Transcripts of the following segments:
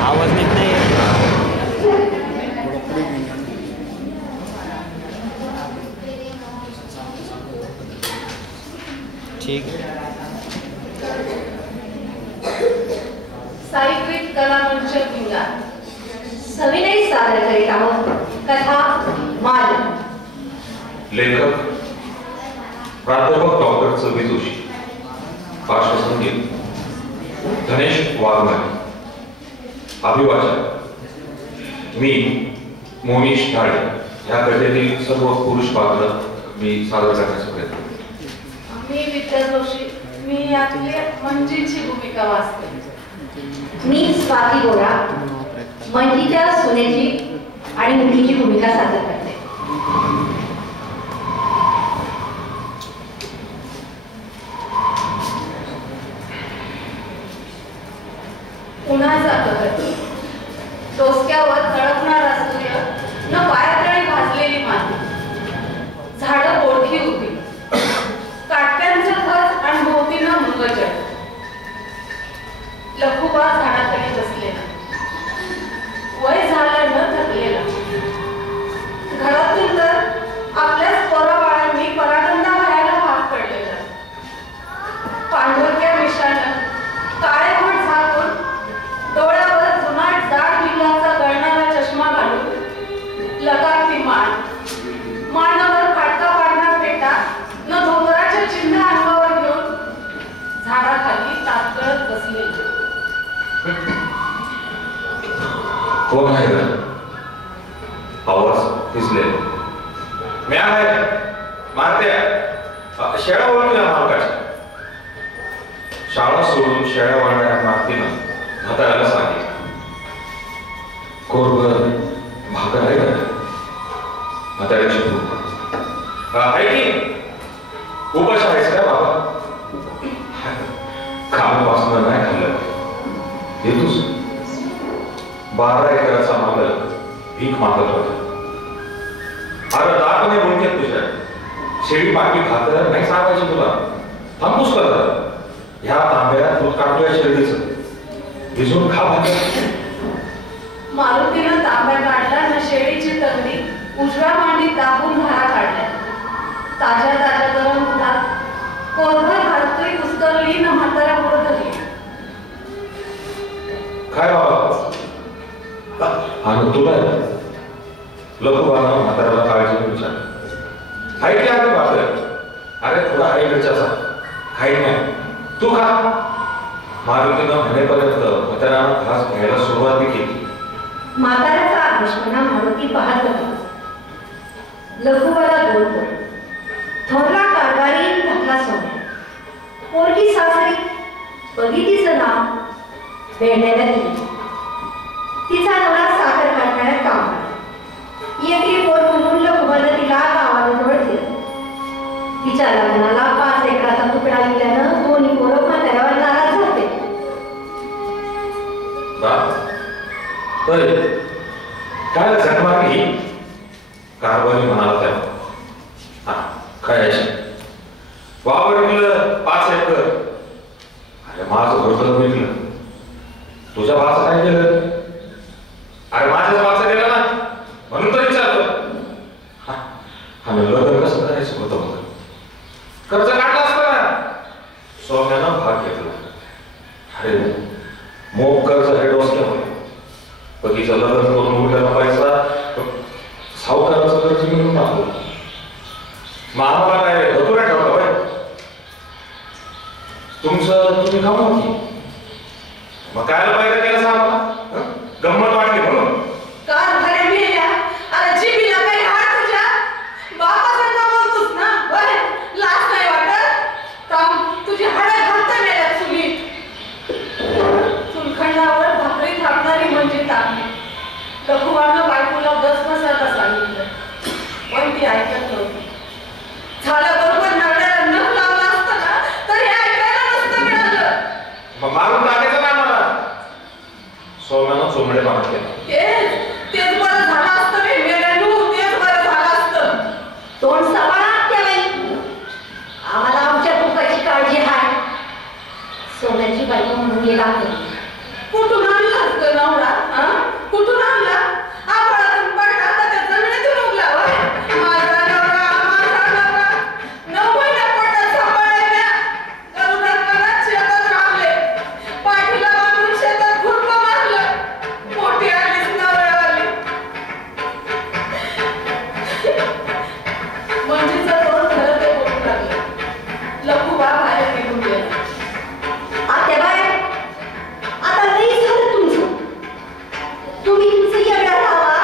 आवाज निघत नाही. ठीक. साहित्यिक कलामंच पिंगा सविनय सादर करीत आहोत कथा माल. लेखक प्राध्यापक डॉक्टर च.बी. जोशी. पार्श्वसंगीत धनेश वाघमारे. अभिवाचन मी मोनीश ढाळे. या कथेतील सर्व पुरुष पात्र मी सादर करण्याचा प्रयत्न. मी विद्या जोशी. मी यातली मंजीची भूमिका वाचते. मी स्वाती बोरा मंजीच्या सुनेची आणि मुलीची भूमिका सादर करते. उन्हाचा कहर, डोसक्यावर तळपणारा सूर्य, न पायातळी भाजलेली माती, झाडं बोडखी उभी, काट्यांचं खच आणि भोवतीनं मृगजळ. लखुबा झाडाखाली बसलेला, वय झालं न थकलेला. घरातून तर आपल्याच पोराबाळांनी परागंदा व्हायला भाग पडलेला. पांढरक्या विषानं काळे घोट झाकून डोळ्यावर जुनाट जाड भिंगाचा गळणारा चष्मा घालून लगाती मानावर फाटका पाडणार फेटा न धोतराच्या चिन्ह अंगावर घेऊन झाडाखाली तात्कळत बसलेले. कोण आहे ग? आवाज दिसले. मी आहे मारते. शेळा ओळखल्या मालकाच्या. शाळा सोडून शेळ्या वळणाऱ्या मारतीनं म्हाताऱ्याला सांगितलं, कोरभर भाकर आहे का? म्हाताऱ्याची भूक आहे की? उपाश आहेस का बाबा? कालपासून नाही खाल्लं. येतोस? 12 एकराचा मालक भीक मागत होता. अरे दाटने बोलते तुझ्या. शेळी पाठी भाकर नाही सांगायचं तुला. थांबूस कर. ह्या तांब्यात दूध काढतोय शेळीचं. भिजून खा भाकर. मारुतीनं तांब्या काढला न शेळीची तंगडी उजव्या मांडीत दाबून धारा काढल्या. ताज्या ताज्या गरम दुधात कोरभर भाकरी कुस्करली न म्हातारा पुढे धरली. काय बाबा? आणि तुला लघुबानं म्हाताऱ्याला काळजीने विचारलं, हाय की आम्ही भाकर? अरे थोडा ऐकायचा खाई नाही. तू खा. मारुतीनं म्हणेपर्यंत म्हाताऱ्यानं घास घ्यायला सुरुवात केली. म्हाताऱ्याचा आदेशपणा मारुती पाहत होता. लघुबाला बोलतो. थोरला कारभारी धाकला सोन्या. पोरगी सासरी बघितीचं नाव भेंड्याला दिली. तिचा नवरा साखर कारखान्यात काम करतो. एकरी पोर म्हणून लघुबानं तिला गावाला जवळ दिलं. तिच्या लग्नाला 5 एकराचा तुकडा दिल्यानं दोन्ही पोरं म्हाताऱ्यावर नाराज होते. काय झटमारली? कारभारी म्हणाला त्या. काय वावर विकलं 5 एकर. अरे माझं घरचं विकलं. तुझ्या भाचं काय केलं? अरे माझ्याच भाचं केलं ना, म्हणून तर विचारतो. आणि लग्न कसं करायचं होतं मग? कर्ज काढलं असतं ना. सोन्यानं भाग घेतला. अरे मोग कर्ज हे डोसक्यामुळे. बगीचं लग्न करून उठलेला पैसा सावकाराचं कर्ज मिळून टाकलो. महाराज काय धतुरा ठेवला बाय. तुमचं तुम्ही खाऊ नकी. मग काय पाहिजे केलं सांग मला. गंमत वाटली म्हणून. कार भरे मेल्या. अरे जीबीला काही हात तुझ्या बापासारखा बोलतोस ना. बरे लाज नाही वाटत? काम तुझी हाडं घालता मेल्या चुलीत. चुलखंडावर भाकरी थापणारी म्हणजे टाकली. लघुबानं बायकोला गस बसायला सांगितलं, पण ती ऐकत नव्हती. झाल्याबरोबर नवऱ्याला नख लावला असता ना तर हे ऐकायला नसतं मिळालं. मग मारून टाकायचं काय मला? सोन्याची बायको म्हणून गेला आहे. कुठून आणलास ग नवरा? कुठून आणला? आपळातून पडला का त्या जमिनीतून उगला? माझा नवरा, माझा नवरा 9 महिने पोटात सांभाळल्या. गरुडात कणात शेतात राबले, पाठीला बांधून शेतात घुरपं मारलं. मोठी आलीच नवऱ्यावाली. मंजीचं तोंड खरं ते बोलू लागलं. लखुबा बाहेर निघून गेला. आत्याबाई, आता लई झालं तुमचं. तुम्ही तुमचं येड्या राहा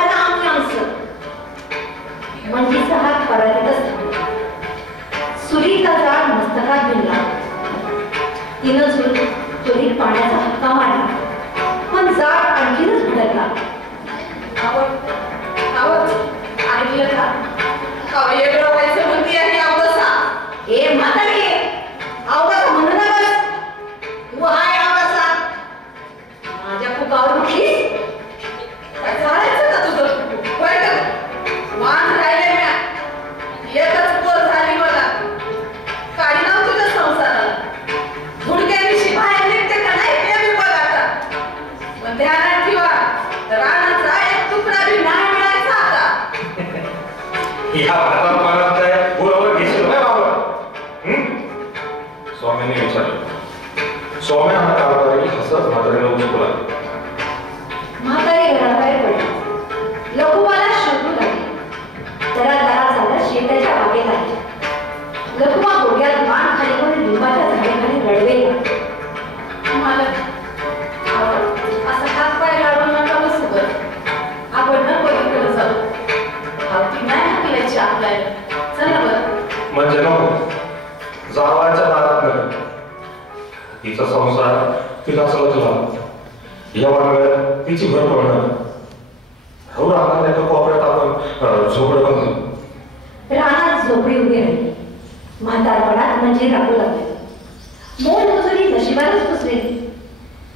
आणि आम्ही आमचं. मंजीचा हात परातीतच थांबला. सुरीचा जाळ मस्तकात भिनला. तिनं चुलीत पाण्याचा हक्का मारला, पण जाळ आणखीनच भडकला. ऐकलं का? वेगळं व्हायचं म्हणते आणि अवदसा. ए म्हातारे, अवघाचा म्हणू नकोस. तू हाय अवघाचा. माझ्या फुकावर उठलीस. काय झाडायचं का तुझं? होय का? मान राहिले म्या. एकच पोर झाली मला. काढी नाव तुझ्या संसाराला. धुडक्याविषयी बाहेर निघते का नाही ते बी बघ आता. पण ध्यानात ठेवा, रानाचा एक तुकडा बी नाही मिळायचा आता. या भातात पाण्यात काय बोलावर घेशील काय बाबा? स्वामीने विचारलं. स्वामी हा कारभारी हसत म्हातारीला उचलू लागला. म्हातारी घराबाहेर पडली. लखुबाला शोधू लागली. जरा झालं शेताच्या बागेत आली. लखुबा गोड्यात मान खाली करून लिंबाच्या झाडाखाली रडवे लागली. मालक, असं हात पाय लावून नका बसू बरं. आपण ना पलीकडे जाऊ. ती नाही हाकलायची आपल्याला. चला बरं. म्हणजे नको जावाच्या दारात नका. तिचा संसार तिला चलत झाला. या वाटव्यात तिची भर पडणार. हो राहणार एका कोपऱ्यात आपण झोपडं बांधलं. रानात झोपडी उभी राहिली. म्हातारपणात म्हणजे राहू लागले. मोलमजुरी नशिबालाच पुसलेली.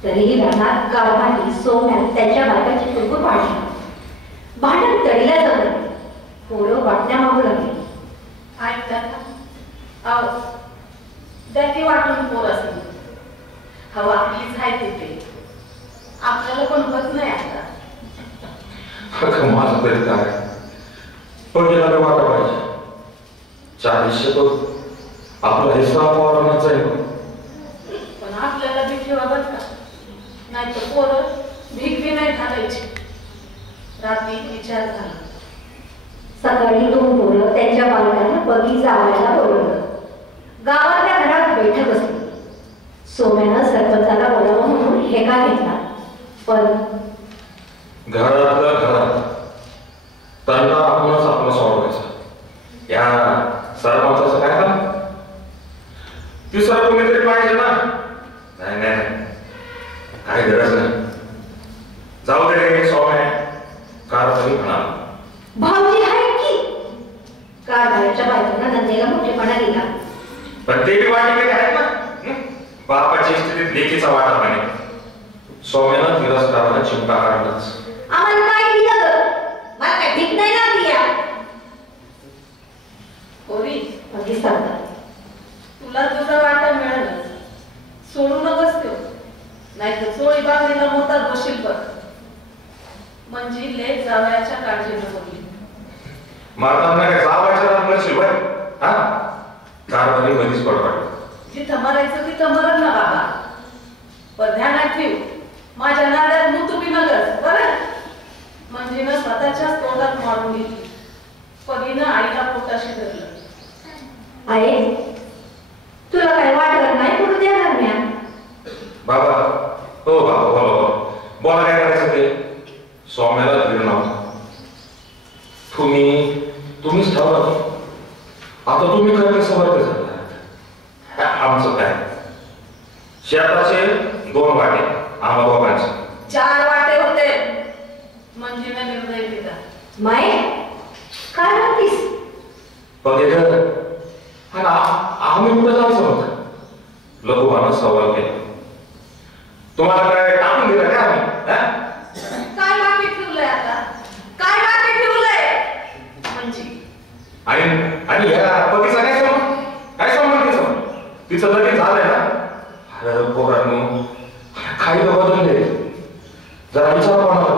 तरीही रानात गावभाटी सोम्यात त्यांच्या बायकाची कुरकुर वाढली. भांडण तडीला जाऊ लागले. पोरं वाटण्या मागू लागली. ऐकतात का? आहो, द्या ती वाटून पोर असेल. हवा आपलीच आहे तिथे. आपल्याला पण होत नाही आता. माझं तरी काय पण गेला वाटा पाहिजे. 40 तो आपला हिस्सा पवारांना जाईल. पण आपल्याला भीक ठेवा बरं का? नाही तर पोरं भीक बी नाही घालायची. रात्री विचार झाला. सकाळी 2 पोरं त्यांच्या बालकांना बगी जावायला बोलवलं. गावातल्या घरात बैठक बसली. सोम्यानं सरपंचाला बोलावं म्हणून हेका घेतला, पण घरातल्या घरात त्यांना आपणच आपलं सोडवायचं. या सरपंचाचं काय काम? तिसरा कोणीतरी पाहिजे ना. नाही नाही काय गरज नाही. जाऊ दे रे सोम्या. कारभारी म्हणाला. भाऊजी आहेत की. कारभाराच्या बायकोंना नंदेला मोठेपणा दिला. पण ते बी वाटे आहेत ना. बापाची स्थितीत लेकीचा वाटा पाणी. सोम्यानं तिरस्कारानं चिमटा काढलाच. आम्हाला काय दिलं ग? मला काय ठीक नाही ना दिया. पोरी, अगदी सांगतात. तुला तुझा वाटा मिळाला. सोडू नकस तो. नाही तर चोळी बांधलेला मोतार बशील बघ. म्हणजे लेक जावयाच्या काळजीनं बोलली. मारताना काय जावायच्या रात नसेल बाय. हा कारभारी मधीच पडपड. जिथं मरायचं तिथं मरत ना बाबा. पण ध्यानात ठेव, माझ्या नाड्यात मुतू बी नगस बरं. म्हणजे ना स्वतःच्याच तोंडात मारून घेतली. पगीनं आईला पोटाशी धरलं. आहे तुला काय वाटलं नाही पडू द्या दरम्यान. बाबा हो बाबा बोला बोला काय करायचं ते. स्वाम्याला धीर नव्हता. तुम्हीच ठरवा. आता तुम्ही काय समर्थ झाला. आमचं काय शेताचे 2 वाटे आम्हा दोघांचे. 4 वाटे होते. मंजीने निर्णय दिला. माय काय म्हणतीस? बघे आम्ही कुठं जायचं होतं. लघुबानं सवाल केला. तुम्हाला काय टाकून दिलं का आम्ही? काय बाकी ठेवलंय आता? काय बाकी ठेवलंय? म्हणजे आणि ह्या पतीचा काय संबंध? काय संबंध तिचं? तिचं लगेच झालंय ना. अरे पोरांनो, काही बदलले. जरा विचार कोणाला.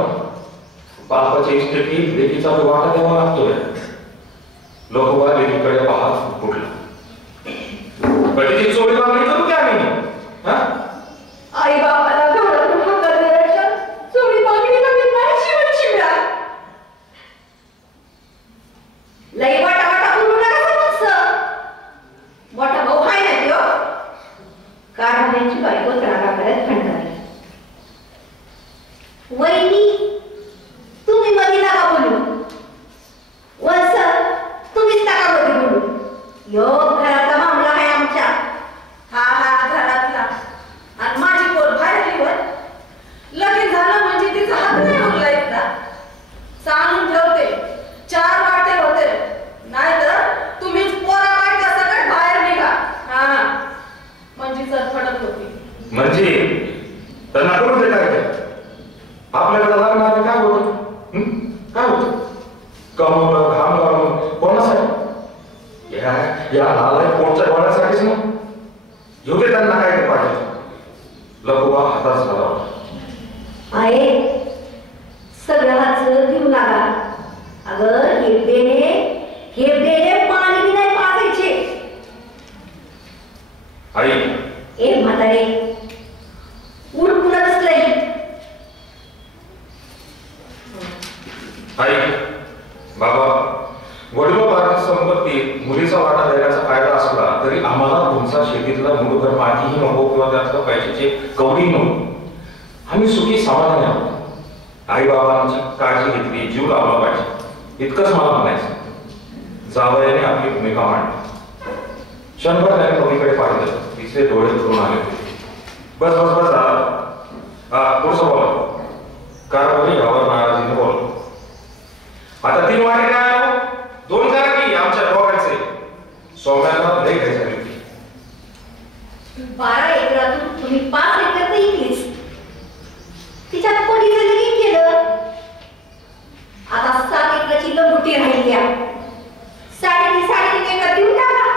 बापाच्या इष्टेटी लेकीचा वाटा द्यावा लागतोय. लोकोबा लेकीकडे पाहत फुटला. कधीची चोरी मागणी करू की आम्ही? आई बाबाला घरातून हाकलण्यापेक्षा चोरी मागणीला मी नाही शिवायची मिळा. लई वाटा बोलू नका समजलं. मोठा भाऊ आहे ना त्यो. कारभाऱ्याची बायको रागा करत खंडाळली. वहिनी, तुम्ही मध्ये नका बोलू. वत्स, तुम्हीच नका मध्ये बोलू. यो घरातला मामला आहे आमच्या. हा घरातला. आणि माझी पोर बाहेर लगीन झालं म्हणजे तिचा हात नाही उरला एकदा. सांगून ठेवते, 4 वाटे होते. नाहीतर तुम्हीच पोरा बायका सगळं बाहेर निघा. हा म्हणजे चरफडत होती. म्हणजे त्यांना करून दे काय आपल्याकडे लागणार काय होतं? काय होतं? कमवलं घाम घालून कोणासाठी? या नालायक पोटच्या गोळ्यासाठीच ना. येऊ दे त्यांना काय पाहिजे. लघुबा हातात झाला. आहे सगळं हाच देऊ नका. अगं हे बेणे पाणी बी नाही पाजायचे. आई ए म्हातारे, उडकुन बसलंय. आई बाबा, वडिलोपार्जित संपत्तीत मुलीचा वाटा देण्याचा कायदा असला तरी आम्हाला तुमचा शेतीतला मुलभर मातीही नको किंवा त्यातलं पैशाची कवडी नको. आम्ही सुखी समाधानी आहोत. आई बाबांची काळजी घेतली, जीव लावला पाहिजे इतकंच मला म्हणायचं. जावयाने आपली भूमिका मांडली. क्षणभर त्याने कवीकडे पाहिलं. तिचे डोळे करून आले होते. बस बस बस झालं. पुढचं बोला. कारभारी यावर नाराजीने बोल. आता 3 वाटे काय 2 करा की आमच्या दोघांचे. सौम्याला लई घाई झाली होती. 12 एकरातून तुम्ही 5 एकर तर इकलीच. तिच्या पोरीचं लगीन केलं. आता 7 एकराची लंगुटी राहिली. 3.5 एकर देऊन टाका.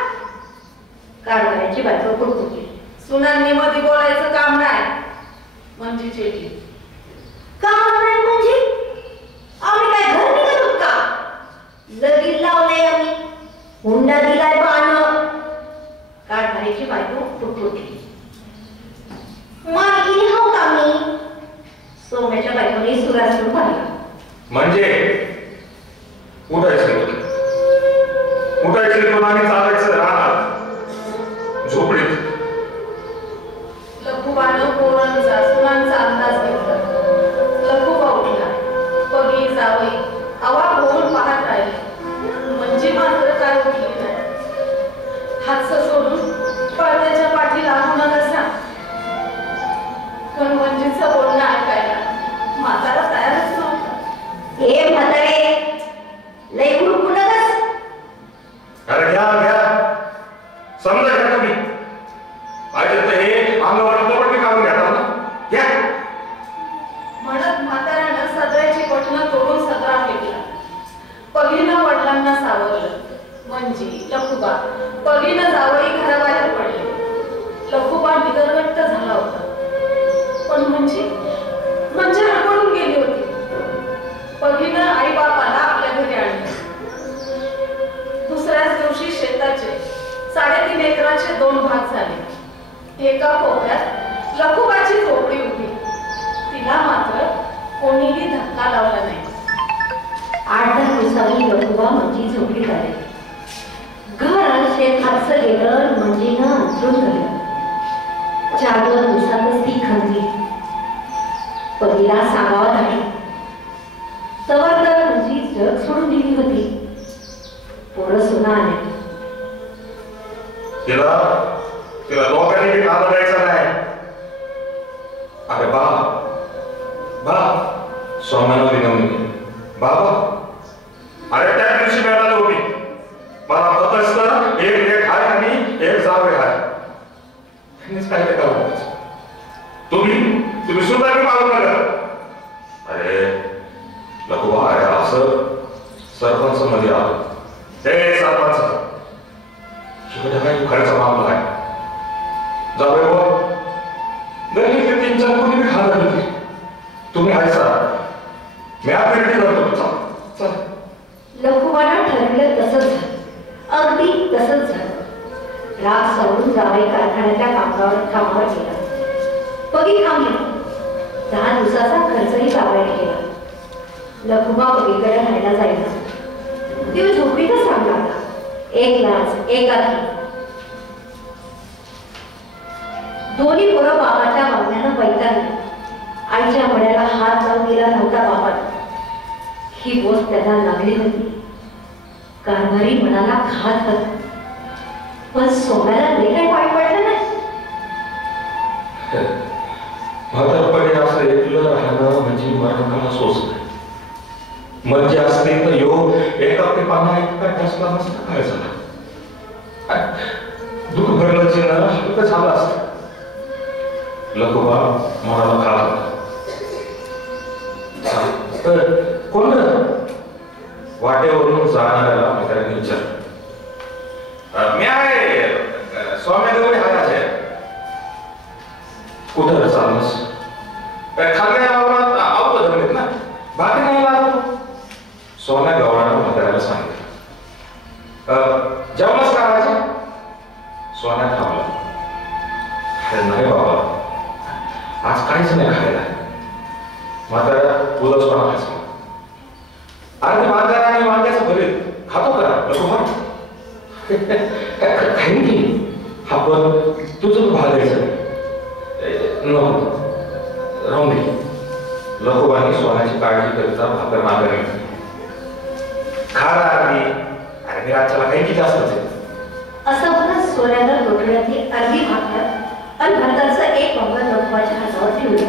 कारभाऱ्याची बायको कुडकुडली. सुनांनी मध्ये बोलायचं काम नाही. म्हणजे चेटी काम नाही म्हणजे आम्ही काय घर निघत का? लगीन लावलंय आम्ही. हुंडा दिलाय बाण. कारभाऱ्याची बायको कुडकुडली. मालकीने आहोत आम्ही. सोम्याच्या बायकोने सुरास सुरू पाहिला. म्हणजे उठायचं आणि चालायचं राहणार झोपडीत. लघुबानं पोरांचा सुनांचा अंदाज घेतला. लघुबा उठला. पगी जावई अवाक होऊन पाहत राहिले. म्हणजे मात्र काय उठली नाही. हातचं सोडून पडद्याच्या पाठी लागू नका सांग. पण मंजीचं बोलणं ऐकायला म्हातारा तयारच नव्हता. ए म्हातारे, लई हुडकू नकस. अरे घ्या समजा घ्या तुम्ही. पाहिजे तर हे अंगावर कपडे काढून घ्या ना. घ्या म्हणत म्हाताऱ्यानं सदऱ्याची बटणं तोडून सदरा फेकला. पगीनं वडिलांना सावरलं. म्हणजे लखुबा पगीनं जावई घराबाहेर पडले. लखुबा निगरगट्ट झाला होता. पण म्हणजे हडबडून गेली होती. पगीनं आई बापाला आपल्या घरी आणले. दुसऱ्याच दिवशी शेताचे 3.5 एकराचे 2 भाग झाले. एका कोपऱ्यात लखुबाची झोपडी उभी. तिला मात्र कोणीही धक्का लावला नाही. 8-10 दिवसांनी लखुबा म्हणजे झोपडीत आले. घर शेताचं गेलं म्हणजे ना अंथरूण झालं. 4 दिवसातच ती खंदली. परीला सांगावं लागली. तवर तर म्हणजे जग सोडून दिली होती. पोरं सुना आले. तिला लोकांनी नादा द्यायचा नाही. अरे बा स्वामीला विनवणी. बाबा अरे त्या दिवशी मिळाली होती. मला फक्त एक लेख आहे आणि एक जावे आहे. त्यांनीच काय ते करावं. तुम्ही सुद्धा मी मागू नका. अरे लखुबा अरे असं सरपंच मध्ये आलं. हे सरपंच काही खर्च मागला आहे. जावे बगी थांबली. 10 दिवसाचा खर्चही जावयाने केला. लघुबा बगीकडे राहायला जायला. तो झोपीतच थांबला. एकलाच एकाकी. दोन्ही पोरं बाबाच्या मागण्यानं वैतागली. आईच्या मड्याला हात लावून गेला नव्हता बाबाला. ही बोस त्याला लागली होती. कारभारी मनाला घात होता. पण सोन्याला लई काही वाईट वाटलं नाही. म्हातारपणे असं एकलं राहणं म्हणजे मरणाला सोसणं. मज्जा असते तर योग एकटेपणा इतका जास्त नसता काय झाला. दुःख भरलं चिन्ह हलकं झालं असतं. लघुबा मनाला खात होता. कोण वाटेवरून जाणाऱ्याला म्हाताऱ्याने विचारलं. मी आहे स्वाम्याजवळ हाराचे. कुठं चाललंस? खाल्ल्या गावात आवत धरलेत ना, बाकी नाही लागतो. सोन्या गवळानं म्हाताऱ्याला सांगितलं. जेवणाच करायचे? सोन्या थांबला. नाही बाबा, आज काहीच नाही खायला. म्हाताऱ्या उदासपणा हसला. अरे म्हातारा आणि वांग्याचं भरीत खातो का? नको खाईन की. आपण तुझं भागायचं नको राहून दे. लखोबाने सोन्याची काळजी करता भाकर मागणी. खा राहती. अरे राजाला काही की जास्तच आहे. असं म्हणत सोन्याला रोटण्यातली अर्धी भाकर आणि भाताचं एक वांग लखोबाच्या हातावर ठेवलं.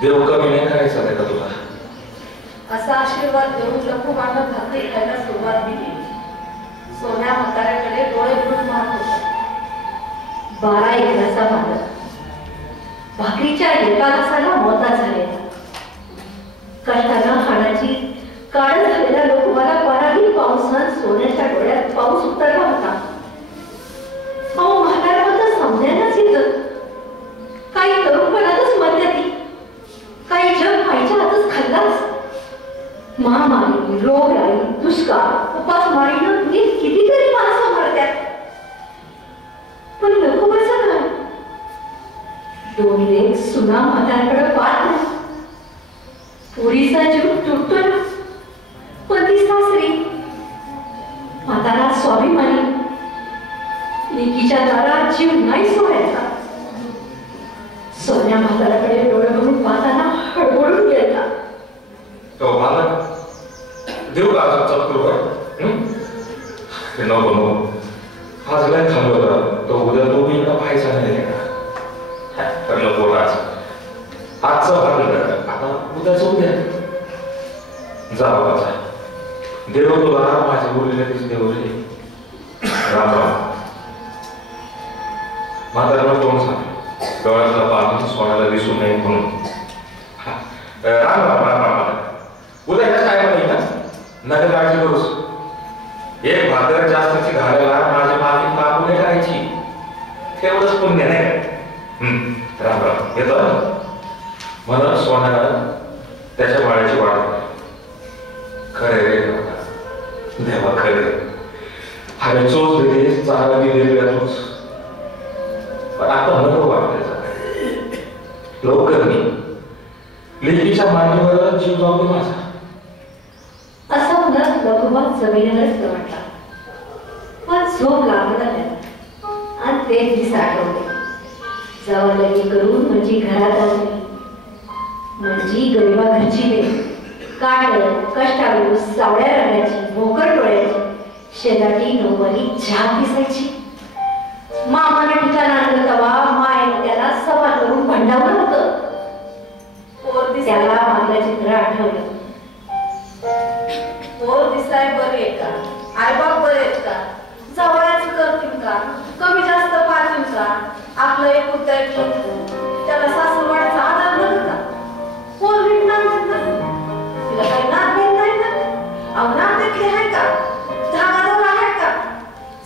देव कमी नाही करायचा का तुला? असा आशीर्वाद देऊन लखोबानं भाकरी खायला सुरुवात केली. सोन्या म्हाताऱ्याकडे डोळे भरून पाहत होता. 12 एकराचा बाजार. भाकरीच्या एका तासाला मोता झालेला. कष्टानं खाण्याची काळ झालेल्या लखोबाला 12ही पावसात सोन्याच्या डोळ्यात पाऊस उतरला होता. अहो म्हाताऱ्याला तर समजायलाच येतं. काही तरुणपणातच मर्यादी. काही जग आईच्या हातच खाल्लाच. महामारी, रोगराई, दुष्काळ, उपासमारीनं कितीतरी माणसं मरतात. पण लखोबाचं काय? 2 लेक सुना म्हाताऱ्याकडे पाहत नाही. पोरीचा जीव तुटतो ना, पण ती सासरी म्हातारा स्वाभिमानी. लेकीच्या दारात जीव नाही सोडायचा. सोन्या म्हाताऱ्याकडे डोळे भरून पाहताना हळबळून गेला. तो मला देऊ का चतुर नको नको. आज लय खाल्लं होतं. तो उद्या तो मी इकडं पाहायचा नाही का? तर नको आज. आजचं भागलं आता उद्याच उद्या. जा बाबा. देव तुला माझी बोललेल्या दिवशी देव रे. राम राम. म्हाताऱ्याला तोंड सांग. डोळ्यातला पाणी सोन्याला दिसू नये म्हणून. राम राम राम राम. उद्या ह्याच टायमाला ना नका काळजी करूस. एक भाकर जास्तची घालायला माझ्या मागे कापू नाही करायची. तेवढंच पुण्य नाही. राम राम. येतो म्हणून सोन्याला त्याच्या बाळाची वाट. खरे रे देवा खरे. अरे चोच देते चारा बी देते तूच. पण आता नको वाटायचा. लवकर मी लेकीच्या मांडीवर जीव जाऊ दे माझा. असं म्हणत लघुबा जमिनीवरच लवटला. पण झोप लागला त्याला. आणि ते दिस आठवले. जवळ लगी करून म्हणजे घरात आली. म्हणजे गरिबा घरची वेळ. काळ कष्टाळू सावळ्या रंगाची मोकळ डोळ्याची शेजारी नवरी झाक दिसायची. मामाने ठिकाण आणलं तेव्हा मायने त्याला सभा करून भंडावलं होतं. त्याला मागलं चित्र आठवलं. पोर दिसाय बरे का? आईबाप बरे का? जवळच करतील का? कमी जास्त पाहतील का? आपलं एक उत्तर त्याला सासूरवाडीचा आधार नव्हता का? पोर विकणार तिला काही नात घेत नाही ना? अहो नात घेतली आहे का? धागाजवळ आहे का?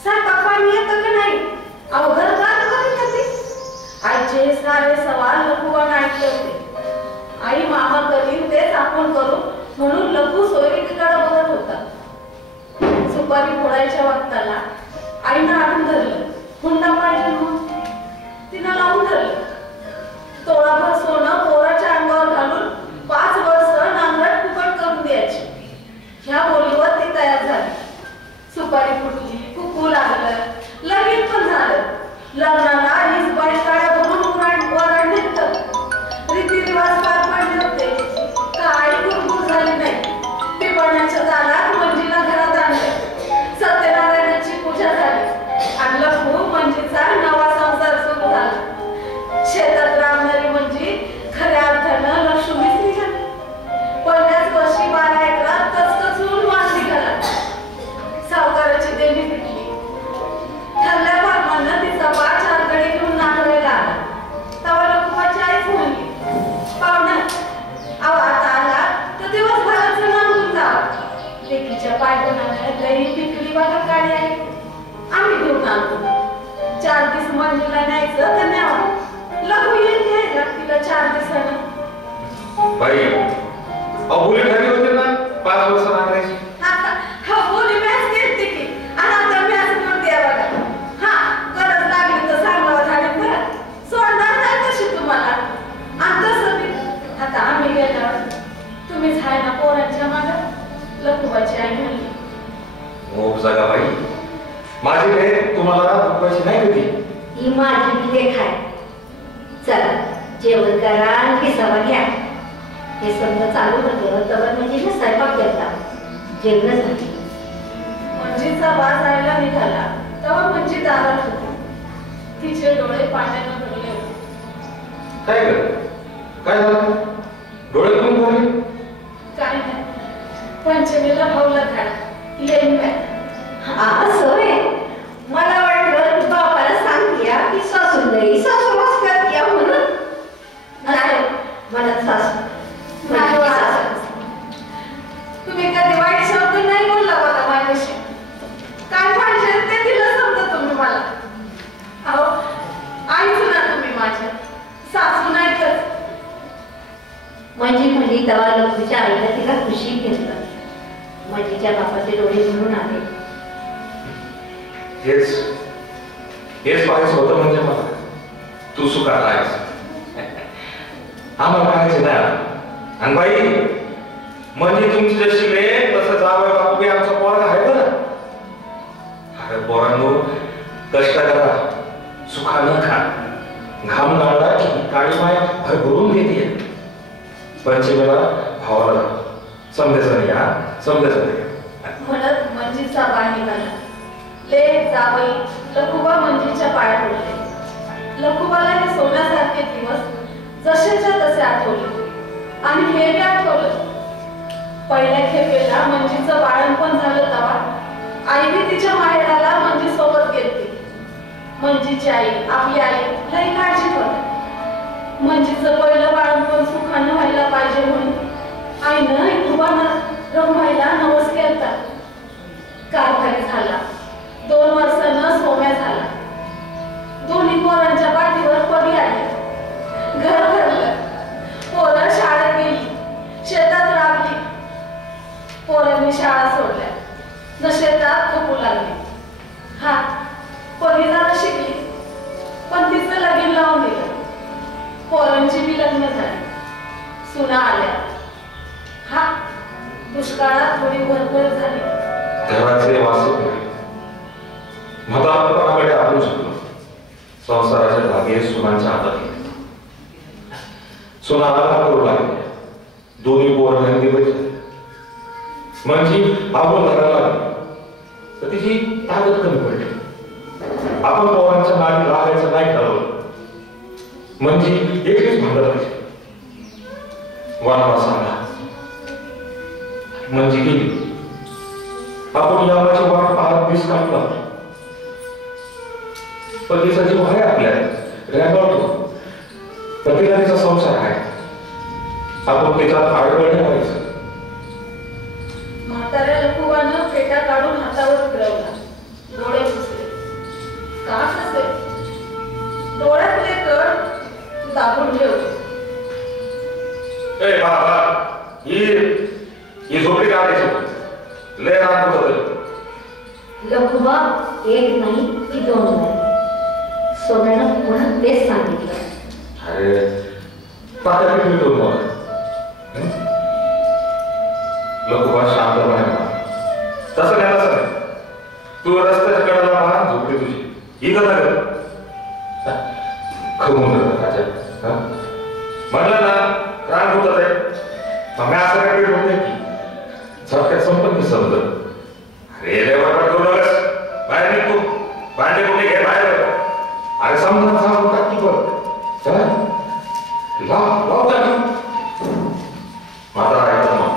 स्वयंपाक पाणी येतं की नाही? अहो घर गात करीत होती. आईचे सारे सवाल लखुबानं ऐकले होते. आई मामा करीन तेच आपण करू म्हणून लघु सोयरीकडे बघत होता. सुपारी फोडायच्या वक्ताला आईनं आणून धरलं. हुंडा पाहिजे म्हणून. तिनं दिसलं तर न्यावा. लघु येईल घ्यायला तिला 4 दिवसानं. बाई बोली ठरली होती ना 5 वर्ष राहण्याची. हा बोली मॅच केली की आणि आता मॅच करते बघा. हा गरज लागली तर सांगावं झाली घरात. सोडणार नाही तशी तुम्हाला. आणि तसं बी आता आम्ही गेल्यावर तुम्हीच आहे ना पोरांच्या मागं. लखुबाची आई म्हणली. मोप जागा बाई माझी भेट तुम्हाला दुखवायची नाही कधी. ही माझी लेख आहे. चला जेवण करा आणि पिसावा घ्या. हे समजा चालू होतं तर म्हणजे स्वयंपाक केला. जेवण झाली. मंजीचा वास जायला निघाला तेव्हा मंजी दारात होती. तिचे डोळे पाण्यानं भरले होते. काय ग काय झालं डोळे कोण भरले. काय नाही पंचमीला भाऊला घाल येईन काय. असं मला वाटलं बापाला सांगत्या की सासू नाही सासू वास करत्या म्हणून. नाही म्हणत सासू नाही तुम्ही कधी वाईट शब्द नाही बोलला बघा माझ्याशी. काय पाहिजे ते दिलं समजा तुम्ही मला. अहो आईच ना तुम्ही माझ्या सासू नाही तर. म्हणजे तेव्हा लखूच्या आईला तिला खुशी घेतलं. मंजीच्या बापाचे डोळे भरून आले. हेच पाहायचं होतं म्हणजे मला. तू सुखात आहेस आम्हाला पाहायचं नाही. आणि बाई म्हणजे तुमची जशी लेख तसं जावं बापू बी आमचा पोरगा आहे बरं. अरे पोरांनो कष्ट करा सुखानं खा. घाम गाळला की काळी माय भरभरून देते. पंचमीला भावाला समजायचं नाही. हा समजायचं नाही म्हणत मंजीचा पाय निघाला. लेक जावई लखुबा मंजीच्या पाया पडले. लखुबाला हे सोन्यासारखे दिवस जसेच्या तसे आठवले. आणि हे बी आठवलं पहिल्या खेपेला मंजीचं बाळणपण झालं तेव्हा आईने तिच्या माहेराला मंजी सोबत गेलती. मंजीची आई आपली आई लई काळजी करते. मंजीचं पहिलं बाळणपण सुखानं व्हायला पाहिजे म्हणून आईनं लखुबानं रमायला नवस केलता. कारभारी झाला. 2 वर्षानं सोम्या झाला. दोन्ही पोरांच्या पाठीवर पगी आली. घर भरलं. पोरं शाळेत गेली. शेतात राबली. पोरांनी शाळा सोडल्या न शेतात खपू लागली. हा पगी जरा शिकली पण तिचं लगीन लावून दिलं. पोरांची बी लग्न झाली. सुना आल्या. हा दुष्काळात थोडी भरभर झाली. देवाचे वासुदेव मतापणाकडे आपण शिकलो. संसाराच्या धागे सुनांच्या हातात घेतले. सुना आला करू लागले. दोन्ही पोरं गंदी बसले. म्हणजे आपण धरायला लागली तर तिची ताकद कमी पडली. आपण पोरांच्या नादी लागायचं नाही ठरवलं म्हणजे एकच भांडत पाहिजे. वानवा सांगा म्हणजे गेली. आपण यावाची वाट पाहत दिस काढला. पतीचा जीव आहे आपल्याला रेंगाळतो. पतीला तिचा संसार आहे. आपण त्याच्यात आडवळ ठेवायचं. म्हाताऱ्या लखुबानं फेटा काढून हातावर फिरवला. डोळे पुसले. का असे डोळ्यातले कड दाबून ठेवले. ए बाबा ही झोपडी काढायची लय रात होत. लखुबा एक नाही की 2 नाही. सोन्यानं पुन्हा तेच सांगितलं. अरे पाता किती मिळतो मग. लखुबा शांतपणे तसं नाही तसं नाही. तू रस्त्याच्या कडेला पहा झोपडी तुझी ही कसा कर खमून राजा म्हणलं ना रान होत आहे. मग असं काय वेळ होते की झटक्यात संपत्ती समजत. अरे बरोबर करू नकस बाहेर निघ तू. भांडे कुठे घे बाहेर. अरे समजा सांगू टाकी बघ चला लाव टाकी. म्हातारा ऐकत मग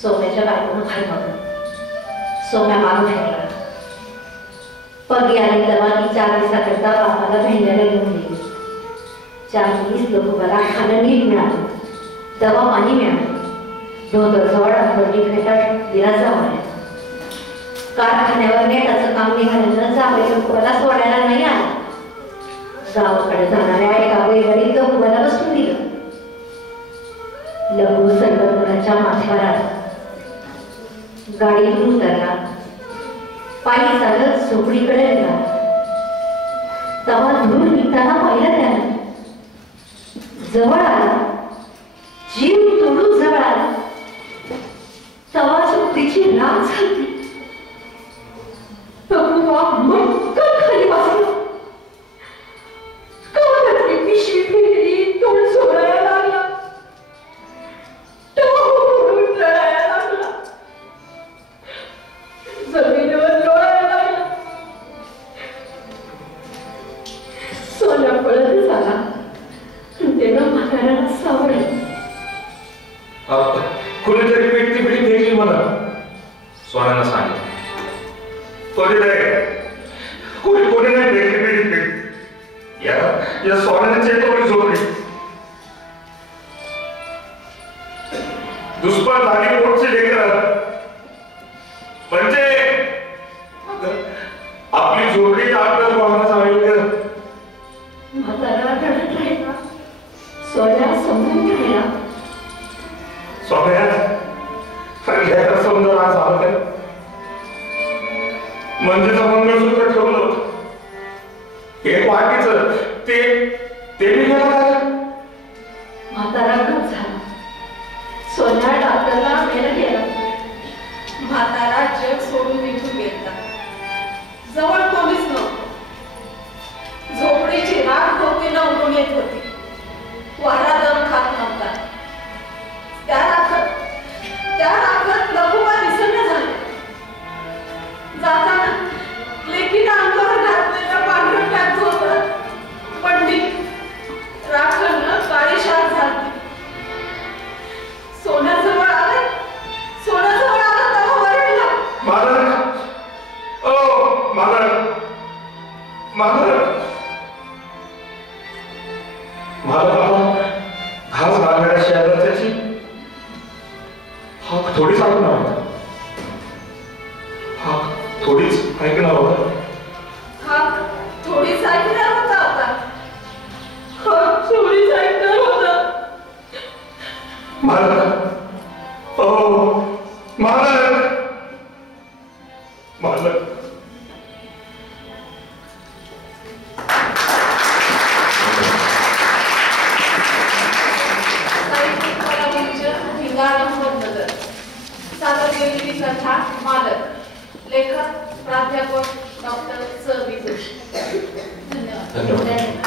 सोम्याच्या बायकोनं खाली बघलं. सोम्या मागून ठेवला. पगी आली तेव्हा ती 4 दिवसाकरता बापाला भेंड्याला घेऊन गेली. 4 दिवस लखुबाला खाणं नीट मिळालं. दवा पाणी मिळालं. धोतर अंबरडी फेटात दिराचा होण्या कारखान्यावर नेटाचं काम निघाल्यानं जावई लोकांना सोडायला नाही आलं. गावाकडे जाणाऱ्या एका बैलगाडीत गहुबाला बसून दिलं. लघु संगमनाच्या माथ्यावर गाडीतून उतरला. पायी चालत झोपडीकडे गेला. तेव्हा धूर निघताना पाहिलं त्यानं. जवळ आला, जीव तोडून जवळ आला. तेव्हा झोपडीची राख झाली. खाली बसला. कवलातली पिशवी फेकली, तोंड सोडायला लागला. टोळून रडायला लागला. जमिनीवर लोळायला लागला. सोन्या पळतच आला. त्यानं म्हाताऱ्याला सावरलं. कुणीतरी पेटती पिढी फेकली मला. सोन्यानं सांगितलं. कोणी नाही पेटली पिढी फेकली. या सोन्याने चेतवणी झोपली. दुष्पळ झाली पोटची लेकरं. म्हणजे आपली झोपडी आपल्या वाहनाचा आयुष्य. म्हातारा रडत राहिला. सोन्या समजून घ्यायला. सोन्या समजा आज आलं काय म्हणजे मंगळसूत्र ठेवलं होतं. हे पाठीचं ते मी गेला काय. म्हातारा गप झाला. सोन्या डॉक्टरला वेळ गेला. म्हातारा जग सोडून निघून गेला. जवळ कोणीच नव्हतं. झोपडीची राख भोवतीनं उडून येत होती. वारा दम खात नव्हता. त्या राखत लघुबा दिसणं झालं. जाताना लेकीनं अंगावर घातलेल्या पांढऱ्या टॅप धोतर पंडित राखणं काळी शाख झाली. सोन्याजवळ आलं तेव्हा वरडला. घास घालणाऱ्या शेजारच्याची हाक थोडीच ऐकणार होता. हाक थोडीच ऐकणार होता. थोडीच ऐकणार होता. थोडीच ऐकणार होता. मालक कथा मालक. लेखक प्राध्यापक डॉक्टर स. वि. जोशी. धन्यवाद.